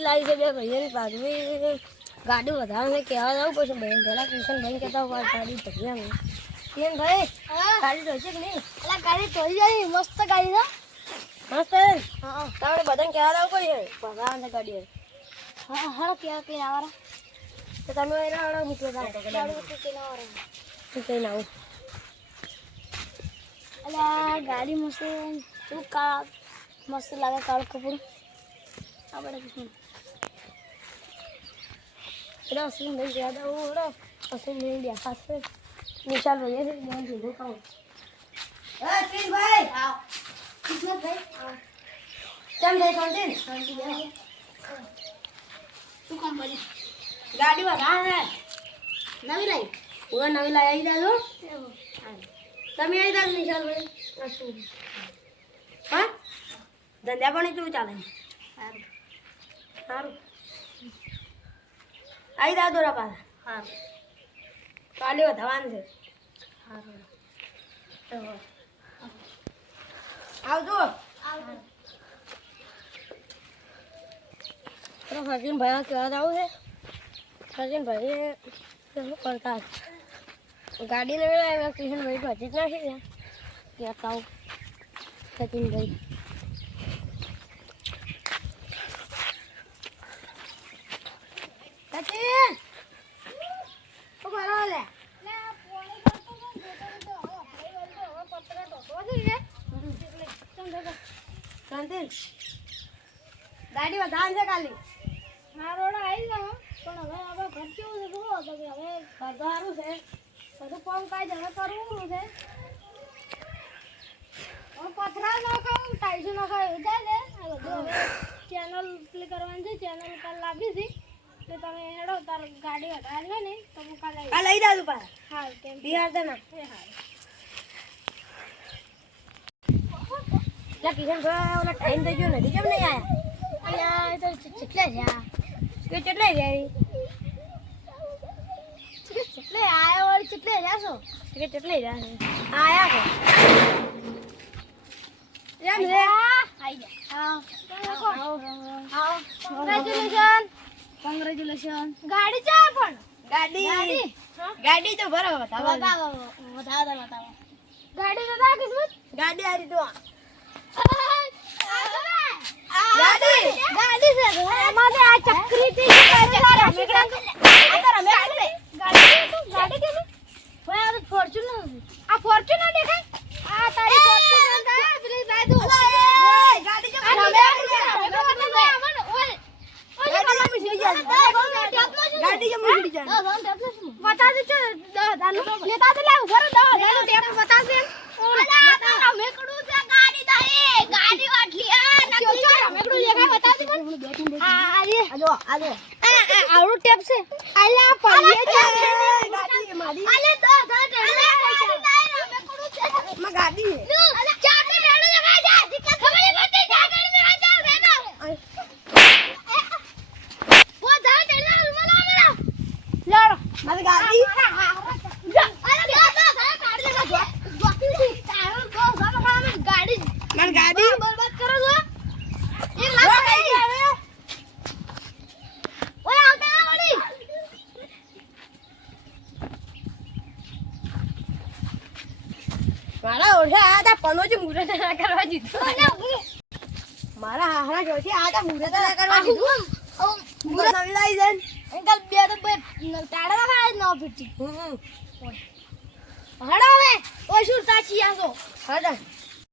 લાવી છે બે ભાઈઓની પાછવી ગાડી વધારે કહેવા જવું પછી ભાઈ પેલા કિશનભાઈ કહેતા હોય ગાડી ભરી અમે કિશનભાઈ ગાડી ધોઈ છે કે નહીં? એટલે ગાડી ધોઈ જાય મસ્ત ગાડી છે. હા સર તમારે બધાને કહેવા જવું પડશે ભરવા ગાડી હા હા ક્યાં કઈ આવરા તો તમે એના મૂકવા જાવ ગાડી કઈ આવરા તું કઈ ના આવું એટલે ગાડી મસ્ત તું કા મસ્ત લાગે કાળું કપડું આપણે કિશન એટલે અશ્વિનભાઈ યાદ આવું ઓળો અશ્વિનભાઈ બેઠા છે વિશાલ ભાઈએ છે બેન કીધું કહું અશ્વિનભાઈ આવ કિશનભાઈ કેમ થઈ શાંતિ શું કામ કરે ગાડી વધારે નવી લાવી પૂરા નવી લાવી આવી દાદો તમે આવી દાદો વિશાલભાઈ અશ્વિનભાઈ હા ધંધા પણ કેવું ચાલે સારું સારું આવી દાદો રપા સારું કાલે વધારવાનું છે સારું આવજો સચિનભાઈ કહેવા જવું છે સચિનભાઈ શું કરતા ગાડીને વેળા કિશનભાઈ ભજી જ નાખી છે કહેતા આવું સચિનભાઈ સચિન શું કરો લે ગાડી વધારે છે ખાલી મારોડ આવી જાવ પણ હવે આપણે ઘર કેવું છે ખબર હતો કે હવે ઘર તો સારું છે બધું કામ કાજ હવે કરવું છે હવે પથરા નાખાવ ટાઈસો નાખાવ એવું થાય ને આ બધું હવે ચેનલ પ્લે કરવાની છે ચેનલ કાલ લાવી છે એટલે તમે હેડો તાર ગાડી વધારે લે ને તો હું કાલે કાલ લઈ જાવ પાછા હા કેમ બિહાર તો ના હા કિશનભાઈ ઓલા ટાઈમ થઈ ગયો નથી કેમ નહીં આવ્યા અહીંયા તો ચીટલે છે આ કે કેટલે ગયા ચીટલે આયા વાળી ચીટલે જાશો કે કેટલે ગયા આયા છે એમ છે આઈ જા હા કોંગ્રેચ્યુલેશન ગાડી ચા પણ ગાડી તો બરાબર બતાવો ગાડી તો તા કિસ્મત ગાડી આ રીતો ગાડી છે અમારે આ ચક્રી થી ગાડી કે ભાઈ આ ફોર્ચ્યુનર આ ફોર્ચ્યુનર દેખાય આ તારી ફોર્ચ્યુનર કા પેલી દાદુ ગાડી જો ગાડી જો મુડી જાય બતા દે છે દાદુ લેતા દે લાવ ઘર દાદુ ટેપ બતા દે અલા મેકડું છે ગાડી દે ગાડી વાટલી આ નકલી મેકડું લેખા બતા દે આ આજો આવડું ટેપ છે અલ્યા પડીએ છે ગાડી મારી અલે દો મેકડું છે માં ગાડી અલે ચાટે રેડો લગા જા દિક્કત ખબર નથી ચાટે મે આ જાવ રેડો વો જા રેડો મને લેડો મારી ગાડી ગાડી મારી ગાડી બરબાદ કરો છો એ લાખ ઓય આવતા વળી મારા ઓઢા આ તા પનોજી મુરત ના કરવા દીધું મારા હાહરા જોથી આ તા મુરત ના કરવા દીધું મુરત નવી લાવી દે અંકલ બે તો ટાડા ના ન પીટી હડો હડો હવે ઓય શું તાચી આસો હડા